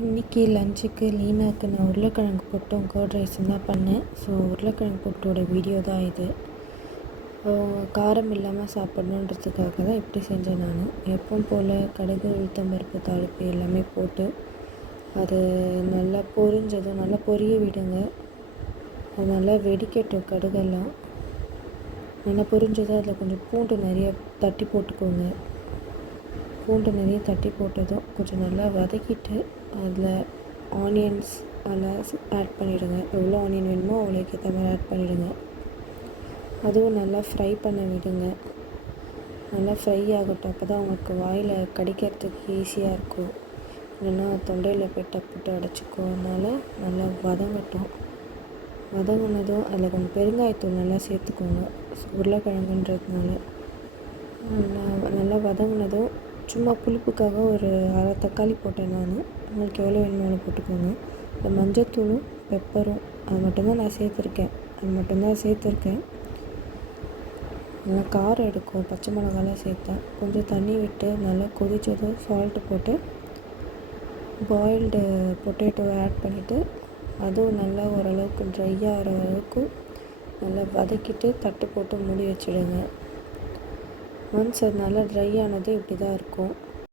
இன்றைக்கி லஞ்சுக்கு லீனாக்கு நான் உருளைக்கிழங்கு போட்டும் கர்ட் ரைஸும் தான் பண்ணேன். ஸோ உருளைக்கிழங்கு போட்டோட வீடியோ தான் இது. காரம் இல்லாமல் சாப்பிட்ணுன்றதுக்காக தான் இப்படி செஞ்சேன் நான். எப்பவும் போல் கடுகு, உளுத்தம்பருப்பு, தாளிப்பு எல்லாமே போட்டு அது நல்லா பொரிஞ்சதும் நல்லா பொரிய விடுங்க. அது நல்லா வெடிக்கட்டும். கடுகெல்லாம் நல்லா பொரிஞ்சதும் அதில் கொஞ்சம் பூண்டு நிறைய தட்டி போட்டுக்கோங்க. பூண்டு நிறைய தட்டி போட்டதும் கொஞ்சம் நல்லா வதக்கிட்டு அதில் ஆனியன்ஸ் எல்லாம் ஆட் பண்ணிவிடுங்க. எவ்வளோ ஆனியன் வேணுமோ அவ்வளோக்கு ஏற்ற மாதிரி ஆட் பண்ணிவிடுங்க. அதுவும் நல்லா ஃப்ரை பண்ண விடுங்க. நல்லா ஃப்ரை ஆகட்டும். அப்போ தான் உங்களுக்கு வாயில் கடிக்கிறதுக்கு ஈஸியாக இருக்கும். இல்லைன்னா தொண்டையில் போய் டப்புட்டு அடைச்சிக்கும். அதனால் நல்லா வதங்கட்டும். வதங்கினதும் அதில் கொஞ்சம் பெருங்காயத்தூள் நல்லா சேர்த்துக்கோங்க. உருளைக்கிழங்குன்றதுனால நல்லா வதங்கினதும் சும்மா புளிப்புக்காக ஒரு அரை தக்காளி போட்டேன் நான். உங்களுக்கு எவ்வளோ வேணுமோ போட்டுக்கோங்க. இந்த மஞ்சத்தூளும் பெப்பரும் அது மட்டும்தான் நான் சேர்த்துருக்கேன். நல்லா காரம் எடுக்கும். பச்சை மிளகாலாம் சேர்த்தேன். கொஞ்சம் தண்ணி விட்டு நல்லா கொதித்ததும் சால்ட்டு போட்டு பாயில்டு பொட்டேட்டோவை ஆட் பண்ணிவிட்டு அதுவும் நல்லா ஓரளவுக்கு ட்ரை ஆகிற அளவுக்கு நல்லா வதக்கிட்டு தட்டு போட்டு மூடி வச்சுடுங்க. ஒன்ஸ் அது நல்லா ட்ரை ஆனது இப்படி தான் இருக்கும்.